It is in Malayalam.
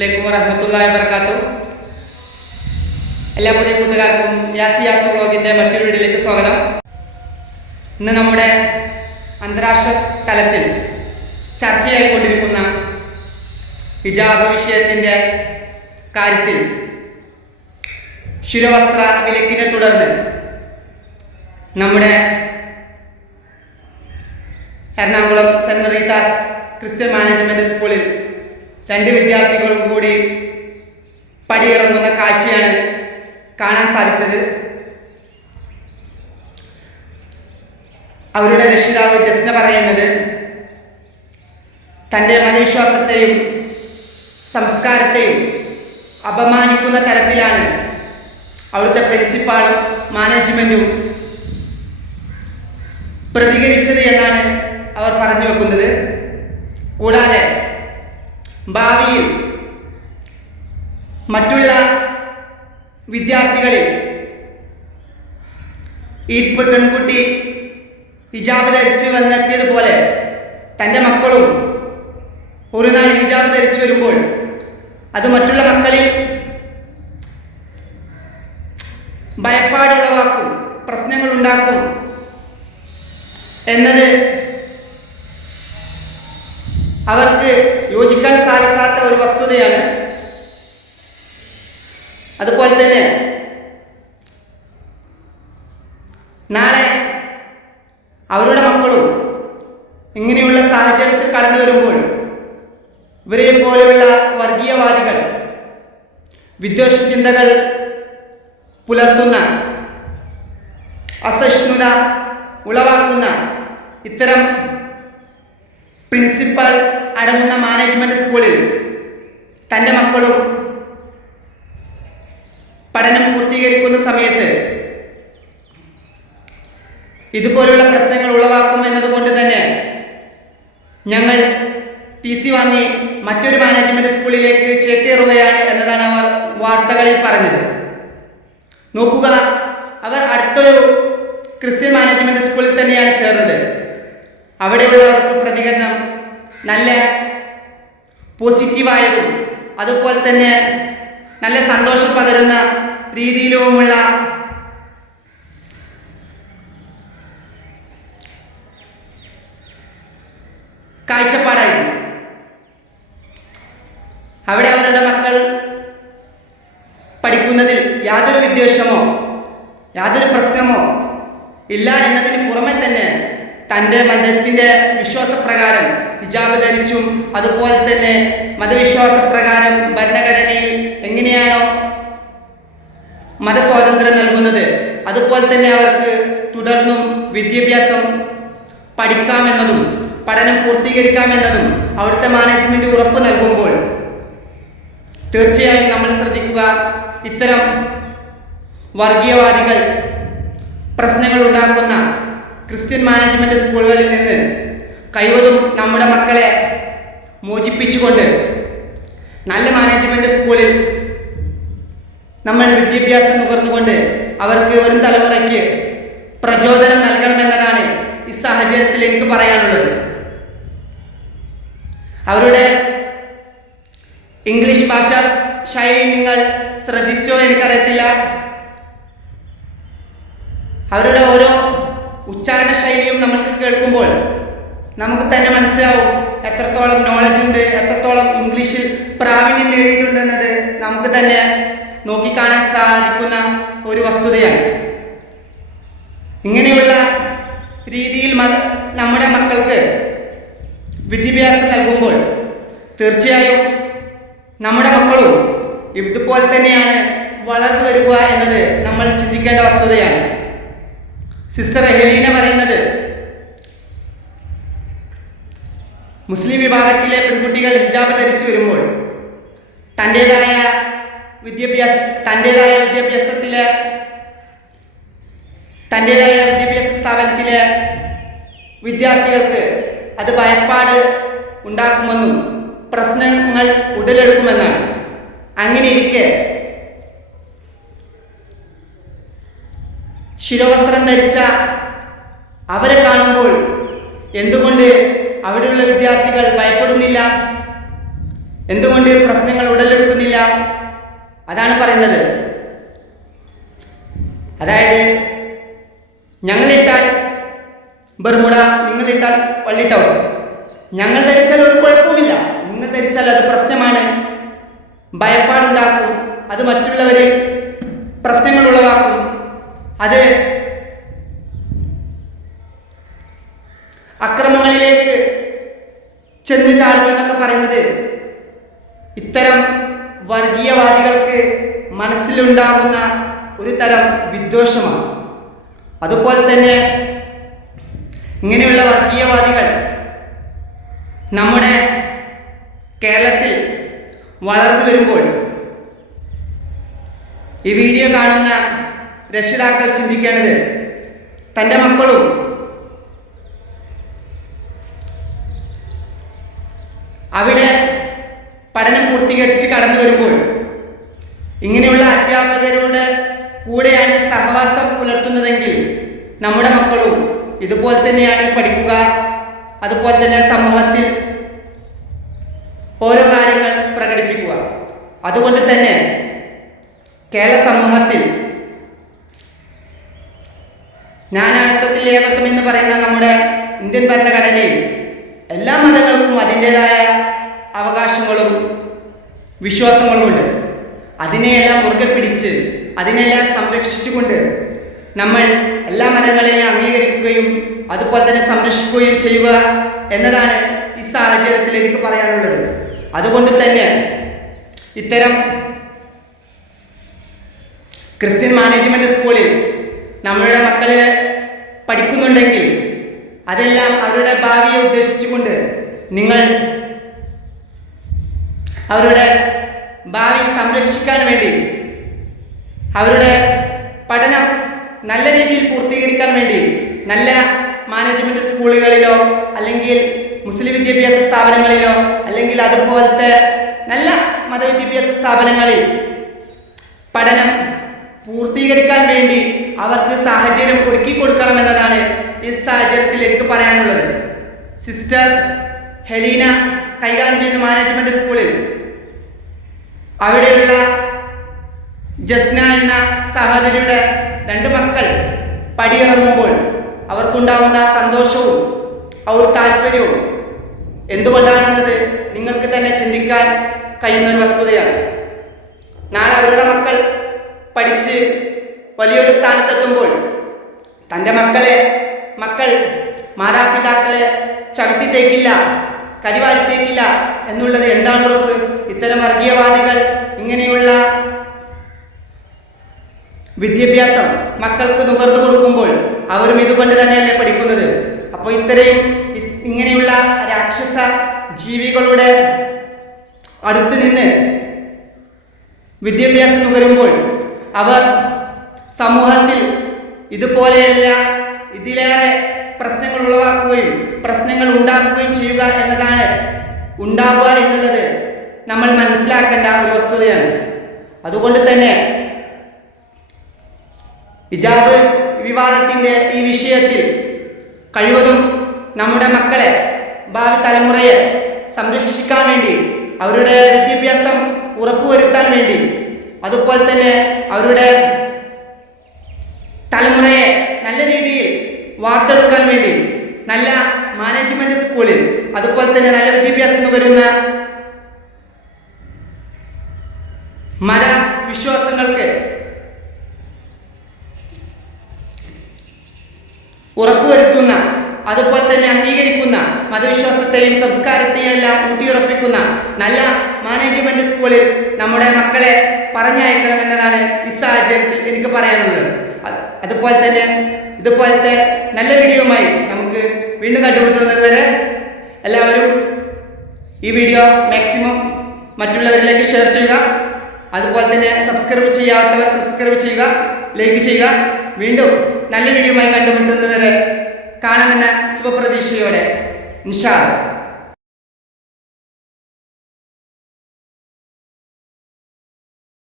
വറഹ്മത്തുള്ളാഹി വബറകാതുഹു. എല്ലാ പുതിയ കൂട്ടുകാർക്കും യാസ് വ്ലോഗിൻ്റെ മറ്റൊരു വീഡിയോയിലേക്ക് സ്വാഗതം. ഇന്ന് നമ്മുടെ അന്താരാഷ്ട്ര തലത്തിൽ ചർച്ചയായിക്കൊണ്ടിരിക്കുന്ന ഹിജാബ് വിഷയത്തിൻ്റെ കാര്യത്തിൽ ശിരോവസ്ത്ര വിലക്കിനെ തുടർന്ന് നമ്മുടെ Ernakulam saint Rita's Christian management സ്കൂളിൽ 2 വിദ്യാർത്ഥികളും കൂടി പടിയിറങ്ങുന്ന കാഴ്ചയാണ് കാണാൻ സാധിച്ചത്. അവരുടെ രക്ഷിതാവ് ജസ്ന പറയുന്നത് തൻ്റെ മതവിശ്വാസത്തെയും സംസ്കാരത്തെയും അപമാനിക്കുന്ന തരത്തിലാണ് അവിടുത്തെ പ്രിൻസിപ്പാളും മാനേജ്മെൻറ്റും പ്രതികരിച്ചത് എന്നാണ് അവർ പറഞ്ഞു വെക്കുന്നത്. കൂടാതെ ഭാവിയിൽ മറ്റുള്ള വിദ്യാർത്ഥികളിൽ ഈ പെൺകുട്ടി ഹിജാബ് ധരിച്ച് വന്നെത്തിയതുപോലെ തൻ്റെ മക്കളും ഒരു നാൾ ഹിജാബ് ധരിച്ചു വരുമ്പോൾ അത് മറ്റുള്ള മക്കളിൽ ഭയപ്പാടുളവാക്കും, പ്രശ്നങ്ങൾ ഉണ്ടാക്കും എന്നത് അവർക്ക് യോജിക്കാൻ സാധിക്കാത്ത ഒരു വസ്തുതയാണ്. അതുപോലെ തന്നെ നാളെ അവരുടെ മക്കളും ഇങ്ങനെയുള്ള സാഹചര്യത്തിൽ കടന്നു വരുമ്പോൾ ഇവരെ പോലെയുള്ള വർഗീയവാദികൾ, വിദ്വേഷ ചിന്തകൾ പുലർത്തുന്ന, അസഹിഷ്ണുത ഉളവാക്കുന്ന ഇത്തരം പ്രിൻസിപ്പൽ അടങ്ങുന്ന മാനേജ്മെൻറ്റ് സ്കൂളിൽ തൻ്റെ മക്കളും പഠനം പൂർത്തീകരിക്കുന്ന സമയത്ത് ഇതുപോലുള്ള പ്രശ്നങ്ങൾ ഉളവാക്കും എന്നതുകൊണ്ട് തന്നെ ഞങ്ങൾ TC വാങ്ങി മറ്റൊരു മാനേജ്മെൻറ്റ് സ്കൂളിലേക്ക് ചേക്കേറുകയാണ് എന്നതാണ് അവർ വാർത്തകളിൽ പറഞ്ഞത്. നോക്കുക, അവർ അടുത്തൊരു ക്രിസ്ത്യൻ മാനേജ്മെൻറ്റ് സ്കൂളിൽ തന്നെയാണ് ചേർന്നത്. അവിടെയുള്ളവർക്ക് പ്രതികരണം നല്ല പോസിറ്റീവായതും അതുപോലെ തന്നെ നല്ല സന്തോഷം പകരുന്ന രീതിയിലുമുള്ള കാഴ്ചപ്പാടായിരുന്നു. അവിടെ അവരുടെ മക്കൾ പഠിക്കുന്നതിൽ യാതൊരു വിദ്വേഷമോ യാതൊരു പ്രശ്നമോ ഇല്ല എന്നതിന് പുറമെ തന്നെ തൻ്റെ മതത്തിൻ്റെ വിശ്വാസപ്രകാരം ഹിജാബ് ധരിച്ചും അതുപോലെ തന്നെ മതവിശ്വാസപ്രകാരം ഭരണഘടനയിൽ എങ്ങനെയാണോ മതസ്വാതന്ത്ര്യം നൽകുന്നത് അതുപോലെ തന്നെ അവർക്ക് തുടർന്നും വിദ്യാഭ്യാസം പഠിക്കാമെന്നതും പഠനം പൂർത്തീകരിക്കാമെന്നതും അവിടുത്തെ മാനേജ്മെൻറ്റ് ഉറപ്പ് നൽകുമ്പോൾ തീർച്ചയായും നമ്മൾ ശ്രദ്ധിക്കുക, ഇത്തരം വർഗീയവാദികൾ പ്രശ്നങ്ങൾ ഉണ്ടാക്കുന്ന ക്രിസ്ത്യൻ മാനേജ്മെൻറ്റ് സ്കൂളുകളിൽ നിന്ന് കഴിവതും നമ്മുടെ മക്കളെ മോചിപ്പിച്ചുകൊണ്ട് നല്ല മാനേജ്മെൻറ്റ് സ്കൂളിൽ നമ്മൾ വിദ്യാഭ്യാസം നുകർന്നുകൊണ്ട് അവർക്ക് വരും തലമുറയ്ക്ക് പ്രചോദനം നൽകണമെന്നതാണ് ഈ സാഹചര്യത്തിൽ എനിക്ക് പറയാനുള്ളത്. അവരുടെ ഇംഗ്ലീഷ് ഭാഷ ശൈലി നിങ്ങൾ ശ്രദ്ധിച്ചോ എനിക്കറിയത്തില്ല. അവരുടെ ഓരോ ഉച്ചാരണ ശൈലിയും നമുക്ക് കേൾക്കുമ്പോൾ നമുക്ക് തന്നെ മനസ്സിലാവും എത്രത്തോളം നോളജ് ഉണ്ട്, എത്രത്തോളം ഇംഗ്ലീഷിൽ പ്രാവീണ്യം നേടിയിട്ടുണ്ട് എന്നത് നമുക്ക് തന്നെ നോക്കിക്കാണാൻ സാധിക്കുന്ന ഒരു വസ്തുതയാണ്. ഇങ്ങനെയുള്ള രീതിയിൽ നമ്മുടെ മക്കൾക്ക് വിദ്യാഭ്യാസം നൽകുമ്പോൾ തീർച്ചയായും നമ്മുടെ മക്കളും ഇതുപോലെ തന്നെയാണ് വളർന്നു വരിക എന്നത് നമ്മൾ ചിന്തിക്കേണ്ട വസ്തുതയാണ്. സിസ്റ്റർ ഹെലീന പറയുന്നത് മുസ്ലിം വിഭാഗത്തിലെ പെൺകുട്ടികൾ ഹിജാബ് ധരിച്ചു വരുമ്പോൾ തൻ്റേതായ വിദ്യാഭ്യാസ സ്ഥാപനത്തിലെ വിദ്യാർത്ഥികൾക്ക് അത് ഭയപ്പാട് ഉണ്ടാക്കുമെന്നും പ്രശ്നങ്ങൾ ഉടലെടുക്കുമെന്നാണ്. അങ്ങനെ ഇരിക്കെ ശിരോവസ്ത്രം ധരിച്ച അവരെ കാണുമ്പോൾ എന്തുകൊണ്ട് അവിടെയുള്ള വിദ്യാർത്ഥികൾ ഭയപ്പെടുന്നില്ല എന്തുകൊണ്ട് പ്രശ്നങ്ങൾ ഉടലെടുക്കുന്നില്ല? അതാണ് പറയുന്നത്. അതായത് ഞങ്ങളിട്ടാൽ ബർമുഡ, നിങ്ങളിട്ടാൽ വള്ളി ടൗസ്. ഞങ്ങൾ ധരിച്ചാൽ ഒരു കുഴപ്പവുമില്ല, നിങ്ങൾ ധരിച്ചാൽ അത് പ്രശ്നമാണ്, ഭയപ്പാടുണ്ടാക്കും, അത് മറ്റുള്ളവരിൽ പ്രശ്നങ്ങൾ ഉളവാക്കും, അത് അക്രമങ്ങളിലേക്ക് ചെന്ന് ചാടുമെന്നൊക്കെ പറയുന്നത് ഇത്തരം വർഗീയവാദികൾക്ക് മനസ്സിലുണ്ടാകുന്ന ഒരു തരം വിദ്വേഷമാണ്. അതുപോലെ തന്നെ ഇങ്ങനെയുള്ള വർഗീയവാദികൾ നമ്മുടെ കേരളത്തിൽ വളർന്നു വരുമ്പോൾ ഈ വീഡിയോ കാണുന്ന രക്ഷിതാക്കൾ ചിന്തിക്കേണ്ടത്, തൻ്റെ മക്കളും അവിടെ പഠനം പൂർത്തീകരിച്ച് കടന്നു വരുമ്പോൾ ഇങ്ങനെയുള്ള അധ്യാപകരുടെ കൂടെയാണ് സഹവാസം പുലർത്തുന്നതെങ്കിൽ നമ്മുടെ മക്കളും ഇതുപോലെ തന്നെയാണ് പഠിക്കുക. അതുപോലെ തന്നെ സമൂഹത്തിൽ ഓരോ കാര്യങ്ങൾ പ്രകടിപ്പിക്കുക. അതുകൊണ്ട് തന്നെ കേരള സമൂഹത്തിൽ ജ്ഞാനാനത്വത്തിൽ ഏകത്വം എന്ന് പറയുന്ന നമ്മുടെ ഇന്ത്യൻ ഭരണഘടനയിൽ എല്ലാ മതങ്ങൾക്കും അതിൻ്റെതായ അവകാശങ്ങളും വിശ്വാസങ്ങളുമുണ്ട്. അതിനെയെല്ലാം മുറുകെ പിടിച്ച് അതിനെല്ലാം സംരക്ഷിച്ചുകൊണ്ട് നമ്മൾ എല്ലാ മതങ്ങളെയും അംഗീകരിക്കുകയും അതുപോലെ തന്നെ സംരക്ഷിക്കുകയും ചെയ്യുക എന്നതാണ് ഈ സാഹചര്യത്തിൽ എനിക്ക് പറയാനുള്ളത്. അതുകൊണ്ട് തന്നെ ഇത്തരം ക്രിസ്ത്യൻ മാനേജ്മെൻറ്റ് സ്കൂളിൽ നമ്മളുടെ മക്കളെ പഠിക്കുന്നുണ്ടെങ്കിൽ അതെല്ലാം അവരുടെ ഭാവിയെ ഉദ്ദേശിച്ചുകൊണ്ട് നിങ്ങൾ അവരുടെ ഭാവി സംരക്ഷിക്കാൻ വേണ്ടി, അവരുടെ പഠനം നല്ല രീതിയിൽ പൂർത്തീകരിക്കാൻ വേണ്ടി നല്ല മാനേജ്മെൻറ്റ് സ്കൂളുകളിലോ അല്ലെങ്കിൽ മുസ്ലിം വിദ്യാഭ്യാസ സ്ഥാപനങ്ങളിലോ അല്ലെങ്കിൽ അതുപോലത്തെ നല്ല മതവിദ്യാഭ്യാസ സ്ഥാപനങ്ങളിൽ പഠനം പൂർത്തീകരിക്കാൻ വേണ്ടി അവർക്ക് സാഹചര്യം ഒരുക്കി കൊടുക്കണമെന്നതാണ് ഈ സാഹചര്യത്തിൽ എനിക്ക് പറയാനുള്ളത്. സിസ്റ്റർ ഹെലീന കൈകാര്യം ചെയ്യുന്ന മാനേജ്മെൻറ്റ് സ്കൂളിൽ അവിടെയുള്ള ജസ്ന എന്ന സഹോദരിയുടെ 2 മക്കൾ പടിയിറങ്ങുമ്പോൾ അവർക്കുണ്ടാവുന്ന സന്തോഷവും ആ ഒരു താല്പര്യവും എന്തുകൊണ്ടാണെന്നത് നിങ്ങൾക്ക് തന്നെ ചിന്തിക്കാൻ കഴിയുന്നൊരു വസ്തുതയാണ്. നാളെ അവരുടെ മക്കൾ പഠിച്ച് വലിയൊരു സ്ഥാനത്തെത്തുമ്പോൾ തൻ്റെ മക്കൾ മാതാപിതാക്കളെ ചവിട്ടിത്തേക്കില്ല, കരിവാരിത്തേക്കില്ല എന്നുള്ളത് എന്താണ് ഉറപ്പ്? ഇത്തരം വർഗീയവാദികൾ ഇങ്ങനെയുള്ള വിദ്യാഭ്യാസം മക്കൾക്ക് നുകർന്നു കൊടുക്കുമ്പോൾ അവരും ഇതുകൊണ്ട് തന്നെയല്ലേ പഠിക്കുന്നത്. അപ്പോൾ ഇങ്ങനെയുള്ള രാക്ഷസ ജീവികളുടെ അടുത്ത് നിന്ന് വിദ്യാഭ്യാസം നുകരുമ്പോൾ അവർ സമൂഹത്തിൽ ഇതുപോലെയല്ല ഇതിലേറെ പ്രശ്നങ്ങൾ ഉളവാക്കുകയും പ്രശ്നങ്ങൾ ഉണ്ടാക്കുകയും ചെയ്യുക എന്നതാണ് ഉണ്ടാവുക എന്നുള്ളത് നമ്മൾ മനസ്സിലാക്കേണ്ട ഒരു വസ്തുതയാണ്. അതുകൊണ്ട് തന്നെ ഹിജാബ് വിവാദത്തിൻ്റെ ഈ വിഷയത്തിൽ കഴിവതും നമ്മുടെ മക്കളെ, ഭാവി തലമുറയെ സംരക്ഷിക്കാൻ വേണ്ടി, അവരുടെ വിദ്യാഭ്യാസം ഉറപ്പുവരുത്താൻ വേണ്ടി, അതുപോലെ തന്നെ അവരുടെ തലമുറയെ നല്ല രീതിയിൽ വാർത്തെടുക്കാൻ വേണ്ടി നല്ല മാനേജ്മെൻറ്റ് സ്കൂളിൽ അതുപോലെ തന്നെ നല്ല വിദ്യാഭ്യാസം നുകരുന്ന മതവിശ്വാസങ്ങൾക്ക് ഉറപ്പുവരുത്തുന്ന, അതുപോലെ തന്നെ അംഗീകരിക്കുന്ന, മതവിശ്വാസത്തെയും സംസ്കാരത്തെയും എല്ലാം ഊട്ടിയുറപ്പിക്കുന്ന നല്ല മാനേജ്മെൻറ്റ് സ്കൂളിൽ നമ്മുടെ മക്കളെ പറഞ്ഞയക്കണമെന്നതാണ് ഈ സാഹചര്യത്തിൽ എനിക്ക് പറയാനുള്ളത്. അതുപോലെ തന്നെ ഇതുപോലത്തെ നല്ല വീഡിയോയുമായി നമുക്ക് വീണ്ടും കണ്ടുമുട്ടുന്നത് വരെ എല്ലാവരും ഈ വീഡിയോ മാക്സിമം മറ്റുള്ളവരിലേക്ക് ഷെയർ ചെയ്യുക. അതുപോലെ തന്നെ സബ്സ്ക്രൈബ് ചെയ്യാത്തവർ സബ്സ്ക്രൈബ് ചെയ്യുക, ലൈക്ക് ചെയ്യുക. വീണ്ടും നല്ല വീഡിയോയുമായി കണ്ടുമുട്ടുന്നതുവരെ കാണാമെന്ന ശുഭപ്രതീക്ഷയോടെ ഇൻഷാ അല്ലാഹ്.